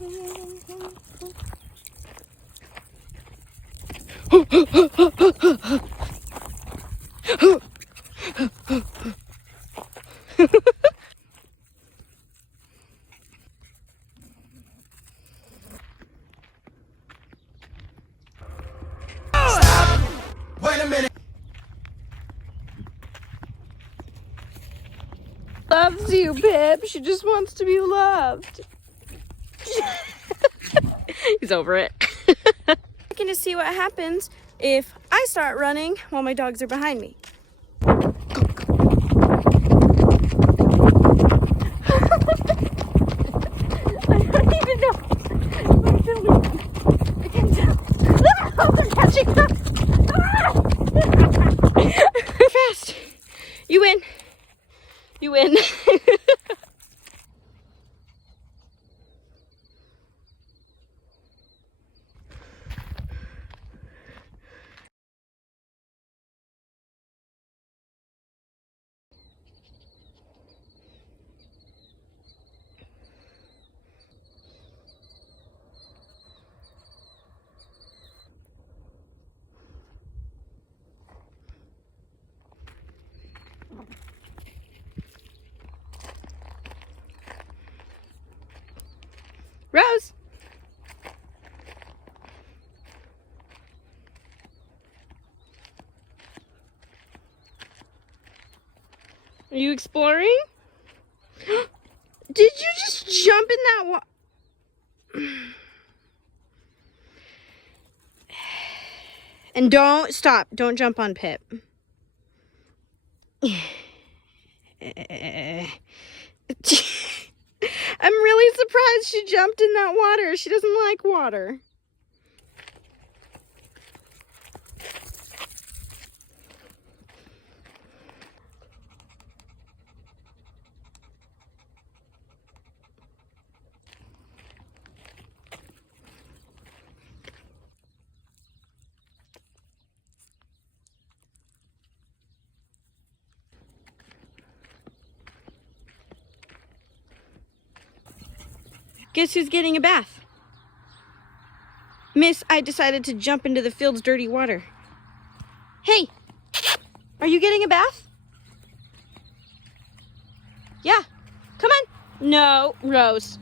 Wait a minute. Loves you, Pip. She just wants to be loved. He's over it. Looking to see what happens if I start running while my dogs are behind me. I don't even know. I can tell. Oh, they're catching up. Fast. You win. You win. Rose. Are you exploring? Did you just jump in that water? And don't stop. Don't jump on Pip. I'm really surprised she jumped in that water. She doesn't like water. Guess who's getting a bath? Miss, I decided to jump into the field's dirty water. Hey, are you getting a bath? Yeah, come on. No, Rose.